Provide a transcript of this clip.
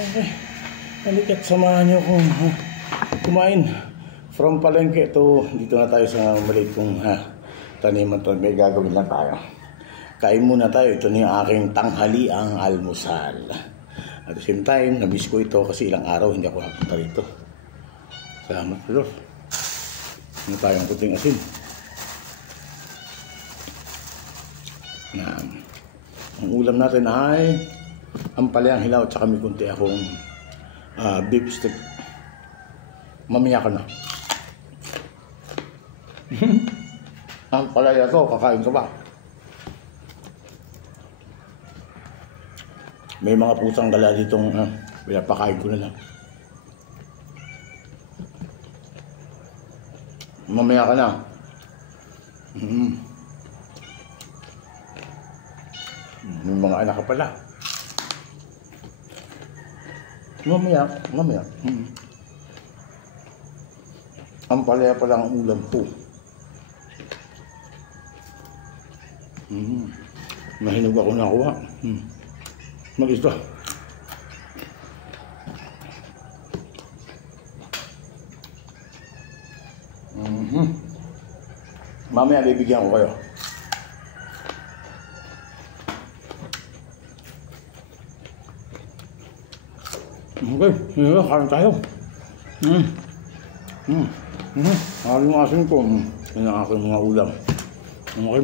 Okay. Halika't samahan nyo kung kumain. From palengke to dito na tayo sa maliit kong taniman to. May gagawin lang tayo. Kain muna tayo. Ito na yung aking tanghaliang almusal. At the same time, na-miss ko ito kasi ilang araw hindi ako napunta rito. Salamat sa Diyos. Ano tayong puting asin. Ang ulam natin ay ampalayang hilaw at saka may kunti akong beef stick. Mamaya ka na. Ampalaya to, kakain ka ba? May mga pusang gala ditong pinapakain ko na lang. Mamaya ka na. May mga anak ka pala. Mamaya. Ampalaya pala ang ulam ko. Mahinog ako nakuha. Mag-isa. Mamaya bibigyan ko kayo. Okay, kain tayo. Aling asin ko. Yan ang aking mga ulam. Okay.